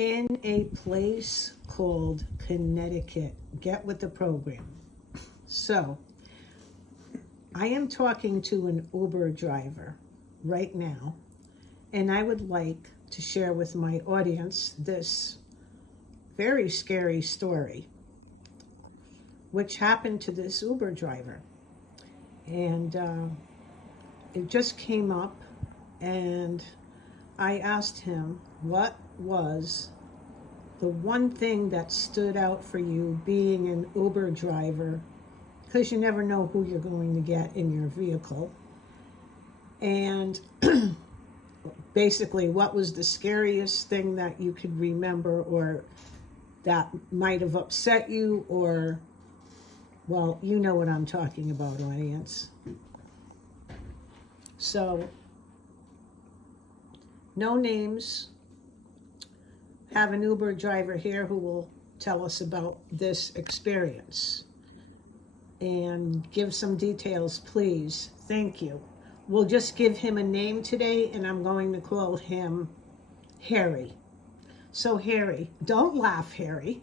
in a place called Connecticut. Get with the program. So, I am talking to an Uber driver right now, and I would like to share with my audience this very scary story, which happened to this Uber driver. And it just came up, and I asked him, what was the one thing that stood out for you being an Uber driver? Because you never know who you're going to get in your vehicle. And basically, what was the scariest thing that you could remember, or that might have upset you, or, well, you know what I'm talking about, audience. So, no names. Have an Uber driver here who will tell us about this experience. And give some details, please. Thank you. We'll just give him a name today, and I'm going to call him Harry. So, Harry, don't laugh, Harry.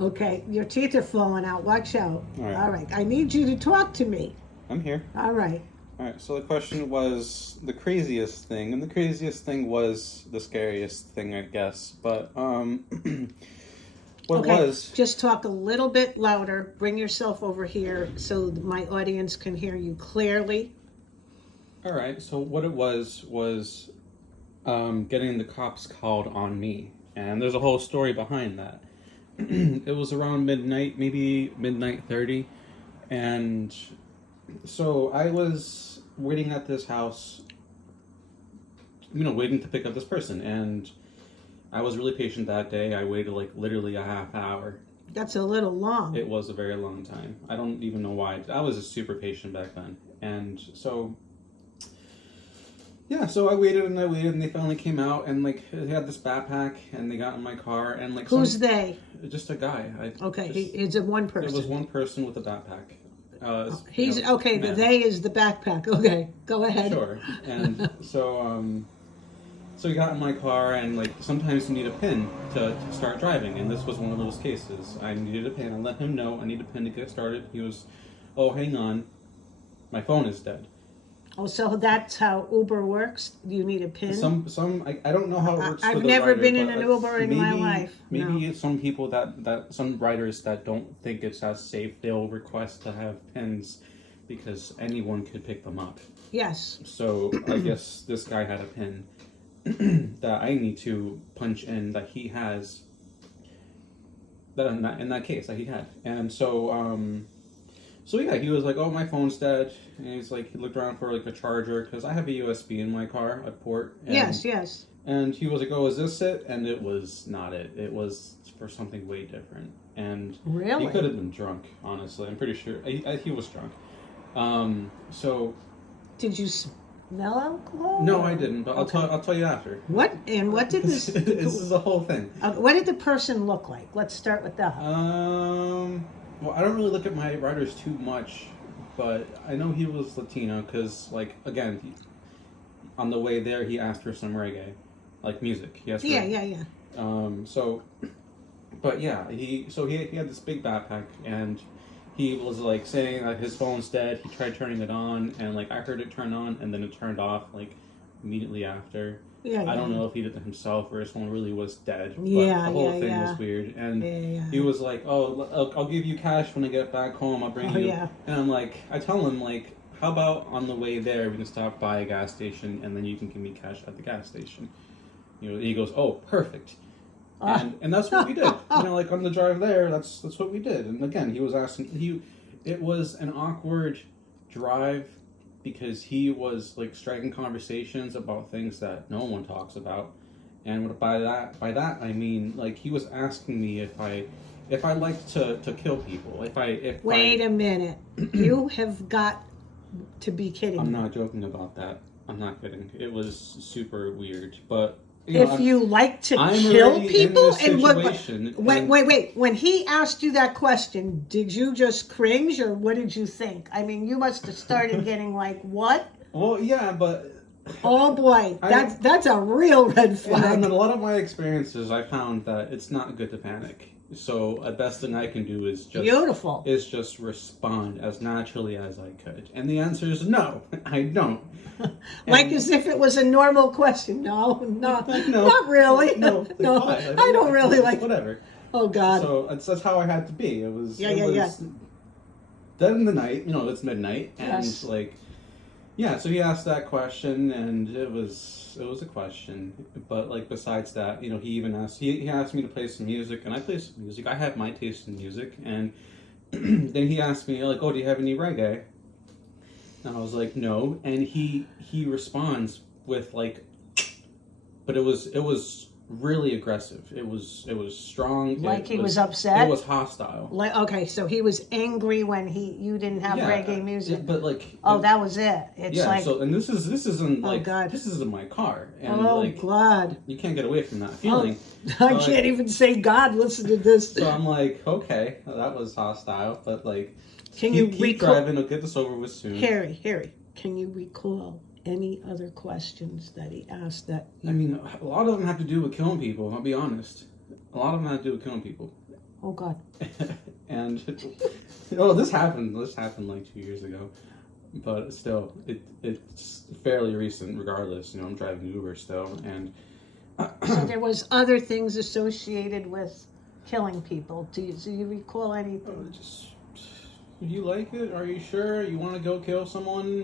Okay, your teeth are falling out. Watch out. All right. I need you to talk to me. I'm here. All right. All right, so the question was the craziest thing, and the craziest thing was the scariest thing, I guess. But, what Okay, was... just talk a little bit louder. Bring yourself over here so my audience can hear you clearly. All right, so what it was getting the cops called on me. And there's a whole story behind that. It was around midnight, maybe midnight 30. And so I was waiting at this house, waiting to pick up this person. And I was really patient that day. I waited like literally a half hour. That's a little long. It was a very long time. I don't even know why. I was just super patient back then. And so, yeah, so I waited, and they finally came out, and like they had this backpack, and they got in my car, and like... Who's they? Just a guy. Okay, it's a one person. It was one person with a backpack. Okay, the they is the backpack. Okay, go ahead. Sure. And so he got in my car, and like sometimes you need a pin to start driving, and this was one of those cases. I needed a pin. I let him know I need a pin to get started. He was, oh, hang on, my phone is dead. Oh, so that's how Uber works? You need a pin? I don't know how it works. I've never been in an Uber in my life. Maybe some people some riders that don't think it's as safe, they'll request to have pins because anyone could pick them up. Yes. So I guess this guy had a pin that I need to punch in that he has, that in that case that he had. And so yeah, he was like, oh, my phone's dead. And he's like, he looked around for like a charger, because I have a USB in my car, a port. And, yes. And he was like, oh, is this it? And it was not it. It was for something way different. And really? He could have been drunk, honestly. I'm pretty sure. He was drunk. So... Did you smell alcohol? No, I didn't, but okay. I'll tell you after. What did this... This is the whole thing. What did the person look like? Let's start with that. Well, I don't really look at my riders too much, but I know he was Latino because, like, again, on the way there, he asked for some reggae, like music. He asked for, yeah. But yeah, he had this big backpack, and he was like saying that his phone's dead. He tried turning it on, and like I heard it turn on, and then it turned off like immediately after. I don't know if he did it himself or his phone really was dead. But the whole thing was weird. And he was like, oh, I'll give you cash when I get back home. I'll bring you. Yeah. And I'm like, I tell him, like, how about on the way there, we can stop by a gas station and then you can give me cash at the gas station. He goes, oh, perfect. And that's what we did. Like on the drive there, that's what we did. And again, he was asking, it was an awkward drive, because he was like striking conversations about things that no one talks about, and by that I mean like he was asking me if I like to kill people. Wait a minute, you have got to be kidding me. I'm not joking about that. I'm not kidding. It was super weird, but you like to kill people, and wait. When he asked you that question, did you just cringe, or what did you think? I mean, you must have started getting like, what? Well, yeah, but Oh boy, that's a real red flag. And in a lot of my experiences, I found that it's not good to panic. So the best thing I can do is just respond as naturally as I could. And the answer is no, I don't. Like as if it was a normal question. No, not really. No, I don't really like. Whatever. Oh God. So that's how I had to be. It was Yeah. dead in the night. It's midnight, and Yes. So he asked that question, and it was a question. But besides that, he even asked he asked me to play some music, and I play some music. I have my taste in music, and then he asked me oh, do you have any reggae? And I was like, no. And he responds with but it was really aggressive. It was strong. He was upset. It was hostile. Okay, so he was angry when you didn't have reggae music. But that was it. It's So and this isn't God. This isn't my car. And God. You can't get away from that feeling. I can't even say God. Listen to this. So I'm okay, that was hostile. But can you keep driving? I'll get this over with soon. Harry, can you recall any other questions that he asked that? I mean, a lot of them have to do with killing people. I'll be honest. A lot of them have to do with killing people. Oh God. And this happened 2 years ago, but still, it's fairly recent. Regardless, I'm driving Uber still, and so there was other things associated with killing people. Do you recall anything? You like it? Are you sure you want to go kill someone?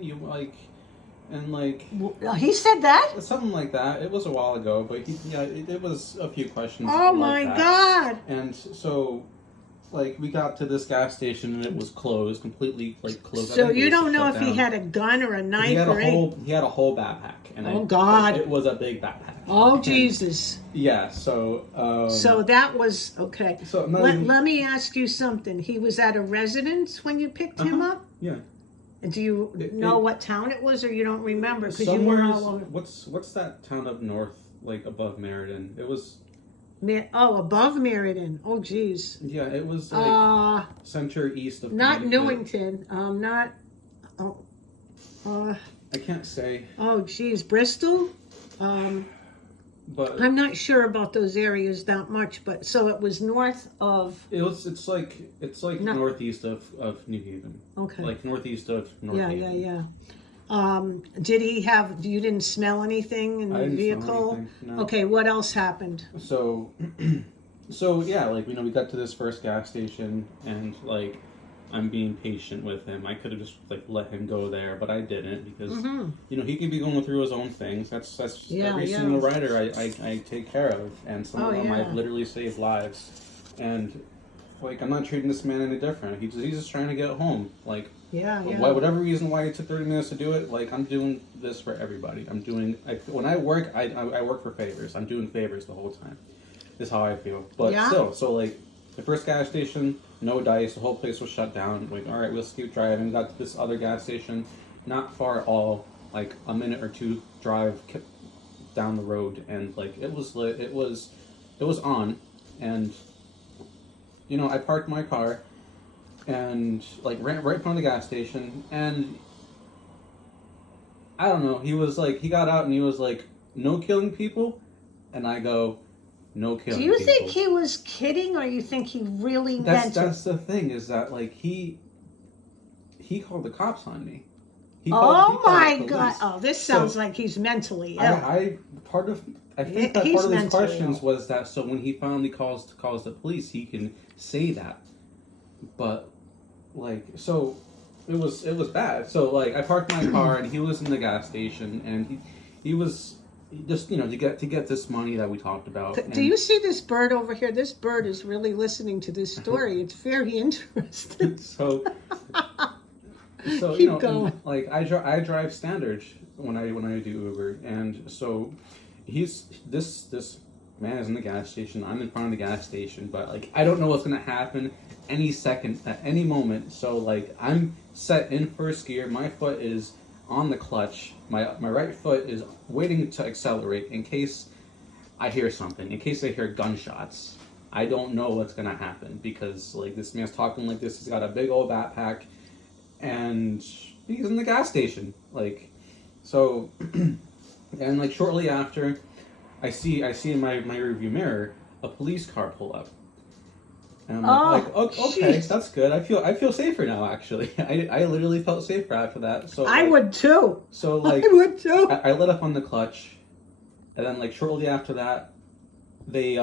He said that? Something like that. It was a while ago, but it was a few questions. Oh my God! And so, we got to this gas station and it was closed, completely closed. So you don't know if he had a gun or a knife he had a whole backpack. And God! It was a big backpack. Oh Jesus! Yeah. So. So that was okay. So let me ask you something. He was at a residence when you picked him up. Yeah. Do you know what town it was, or you don't remember because you somewhere were all over? What's that town up north, above Meriden? It was. Above Meriden. Oh, geez. Yeah, it was center east of. Not Newington. Not. Oh. I can't say. Oh, geez, Bristol. But I'm not sure about those areas that much, but so it was north of. It's northeast of New Haven. Okay. Northeast of North Haven. Yeah. Did he have? You didn't smell anything in the vehicle? Smell anything, no. Okay. What else happened? So yeah, we got to this first gas station, and I'm being patient with him. I could have just let him go there, but I didn't because he could be going through his own things. That's every single rider I take care of, and some of them I've literally saved lives. And I'm not treating this man any different. He's just trying to get home. Whatever reason why it took 30 minutes to do it, I'm doing this for everybody. When I work, I work for favors. I'm doing favors the whole time. Is how I feel. But still, so the first gas station, no dice, the whole place was shut down. All right, we'll keep driving. Got to this other gas station, not far at all, a minute or two drive down the road, and it was lit. It was on, and I parked my car, and ran right in front of the gas station, and I don't know. He was he got out and he was no killing people, and I go. No killing. Do you think he was kidding, or you think he really meant it? That's the thing, is that he called the cops on me. He called my God! Oh, this sounds like he's mentally ill. I think part of these questions was that so when he finally calls the police, he can say that. But so it was bad. So I parked my car and he was in the gas station and he was. Just to get this money that we talked about. Do you see this bird over here? This bird is really listening to this story. It's very interesting. so Keep going. I drive standard when I do Uber, and so this man is in the gas station. I'm in front of the gas station, but I don't know what's gonna happen any second at any moment. So I'm set in first gear. My foot is on the clutch. My right foot is waiting to accelerate in case I hear something, in case I hear gunshots. I don't know what's gonna happen because this man's talking like this. He's got a big old backpack, and he's in the gas station. So And like shortly after, I see in my rearview mirror a police car pull up. And I'm like, okay, jeez. that's good. I feel safer now. Actually, I literally felt safer after that. So I would too. So like I would too. I let up on the clutch, and then like shortly after that, the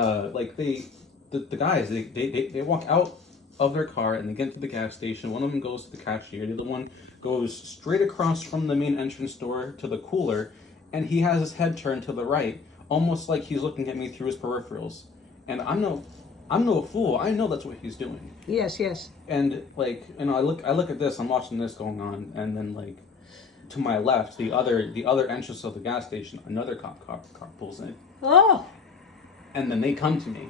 guys they walk out of their car and they get to the gas station. One of them goes to the cashier. The other one goes straight across from the main entrance door to the cooler, and he has his head turned to the right, almost like he's looking at me through his peripherals. And I'm no fool. I know that's what he's doing. Yes, yes. And like, you know, I look at this. I'm watching this going on, and then like to my left, the other entrance of the gas station, another car pulls in. Oh. And then they come to me,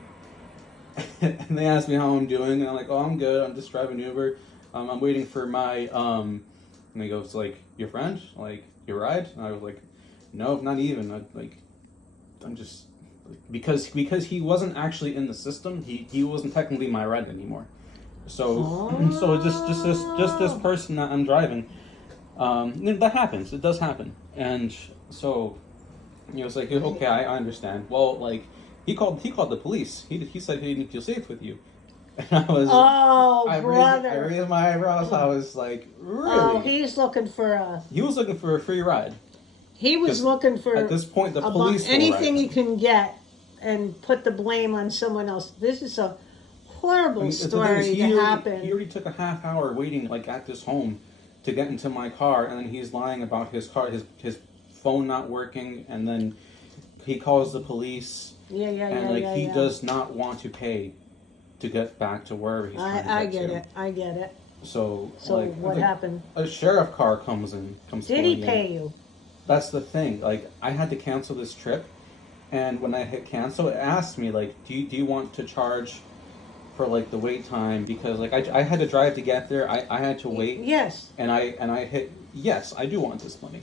and they ask me how I'm doing, and I'm like, oh, I'm good. I'm just driving Uber. I'm waiting for my And he goes like, your friend, like your ride? And I was like, no, not even. I'm just. Because he wasn't actually in the system, he wasn't technically my ride anymore. So just this person that I'm driving, that happens. It does happen. And so he was like, okay, I understand. Well, like he called the police. He said he didn't feel safe with you. And I was brother. I raised my eyebrows. I was like, really? Oh, he was looking for a free ride. He was looking for at this point the police anything he can get and put the blame on someone else. This is a horrible story to happen. He already took a half hour waiting like at this home to get into my car, and then he's lying about his car, his phone not working, and then he calls the police. He does not want to pay to get back to wherever he's trying to get to. I get it. So like, what happened? A sheriff car comes. Did he pay you? That's the thing. Like, I had to cancel this trip, and when I hit cancel, it asked me like, do you want to charge for like the wait time? Because like I had to drive to get there. I had to wait. Yes. And I hit yes. I do want this money.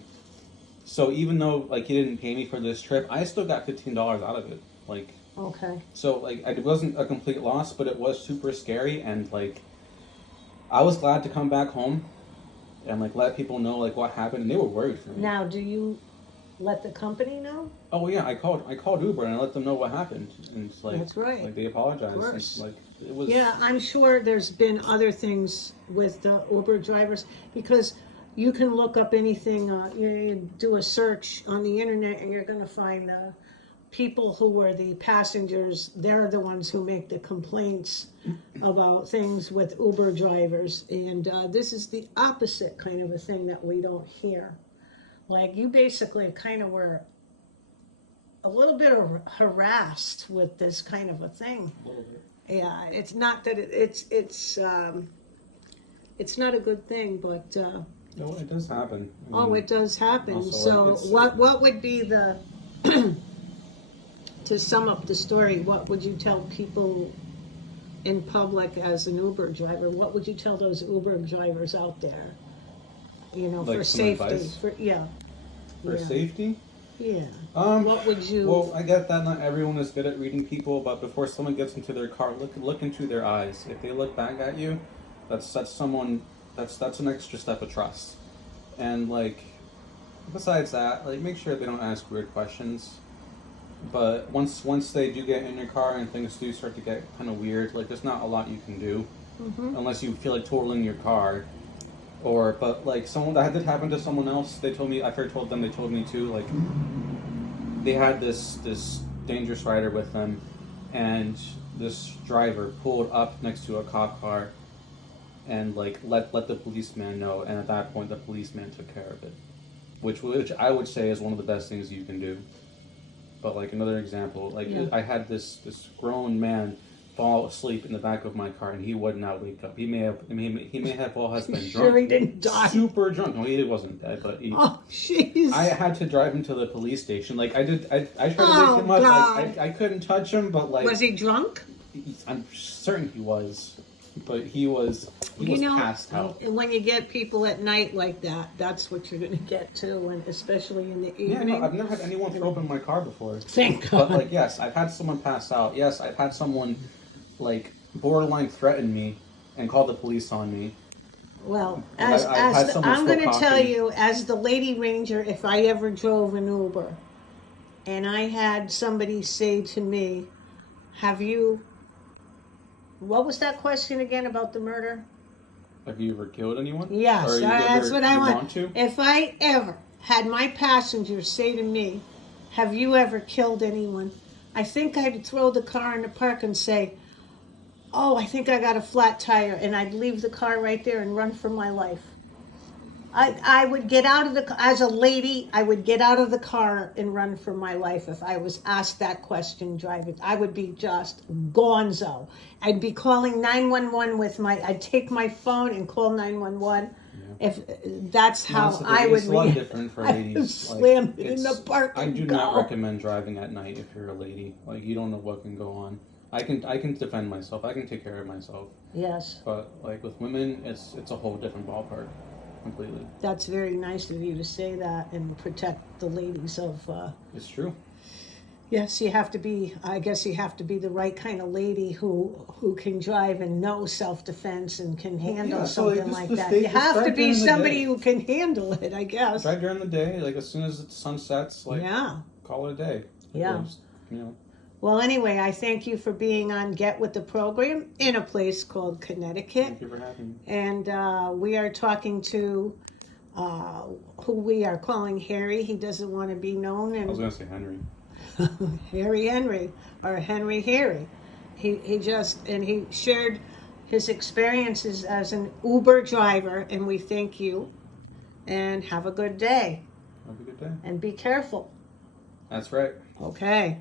So even though like he didn't pay me for this trip, I still got $15 out of it. Like. Okay. So like it wasn't a complete loss, but it was super scary, and like I was glad to come back home and like let people know like what happened, and they were worried for me. Now, do you let the company know? Oh yeah, I called Uber and I let them know what happened, and it's like that's right. Like they apologized. Of course. And, like it was. Yeah, I'm sure there's been other things with the Uber drivers, because you can look up anything. You do a search on the internet and you're going to find people who were the passengers. They're the ones who make the complaints about things with Uber drivers, and this is the opposite kind of a thing that we don't hear. Like, you basically kind of were a little bit harassed with this kind of a thing. A little bit. Yeah, it's not that it's not a good thing, but no, it does happen. it does happen. Also, so what would be the to sum up the story, what would you tell people in public as an Uber driver? What would you tell those Uber drivers out there? You know, like for safety. Advice? For safety? Yeah. What would you? Well, I get that not everyone is good at reading people, but before someone gets into their car, look into their eyes. If they look back at you, that's someone. That's an extra step of trust. And like, besides that, like, make sure they don't ask weird questions. But once they do get in your car and things do start to get kind of weird, like, there's not a lot you can do unless you feel like totaling your car. But like that did happen to someone else. They told me, after I told them, they told me too, like, they had this dangerous rider with them, and this driver pulled up next to a cop car and like let the policeman know, and at that point the policeman took care of it, which I would say is one of the best things you can do. But like another example, like I had this grown man fall asleep in the back of my car, and he would not wake up. He may have all has been drunk. Sure, he didn't die. Super drunk. No, he wasn't dead, but he. Oh, jeez. I had to drive him to the police station. Like I tried to wake him up. Like, I couldn't touch him, but like. Was he drunk? I'm certain he was, but he was passed out. When you get people at night like that, that's what you're going to get too, and especially in the evening. Yeah, no, I've never had anyone throw up in my car before. Thank God. But like, yes, I've had someone pass out. Yes, I've had someone like borderline threaten me and call the police on me. Well, I'm going to tell you, as the Lady Ranger, if I ever drove an Uber, and I had somebody say to me, what was that question again about the murder? Have you ever killed anyone? Yes, Or that's what I want. to? If I ever had my passengers say to me, have you ever killed anyone? I think I'd throw the car in the park and say, oh, I think I got a flat tire, and I'd leave the car right there and run for my life. I would get out of as a lady, I would get out of the car and run for my life if I was asked that question driving. I would be just gonzo. I'd be calling 911 I'd take my phone and call 911. Yeah. If that's how I would react. It's a lot different for ladies. Slam it in the park. I do not recommend driving at night if you're a lady. Like, you don't know what can go on. I can defend myself. I can take care of myself. Yes. But like with women, it's a whole different ballpark. Completely. That's very nice of you to say that and protect the ladies of. It's true. Yes, I guess you have to be the right kind of lady who can drive and know self-defense and can handle something like that. You have to be somebody who can handle it, I guess. Drive during the day, like as soon as the sun sets, like call it a day. Yeah. Because, you know. Well, anyway, I thank you for being on Get With the Program in a place called Connecticut. Thank you for having me. And we are talking to who we are calling Harry. He doesn't want to be known. And I was going to say Henry. Henry, or Henry Harry. He shared his experiences as an Uber driver, and we thank you. And have a good day. Have a good day. And be careful. That's right. Okay.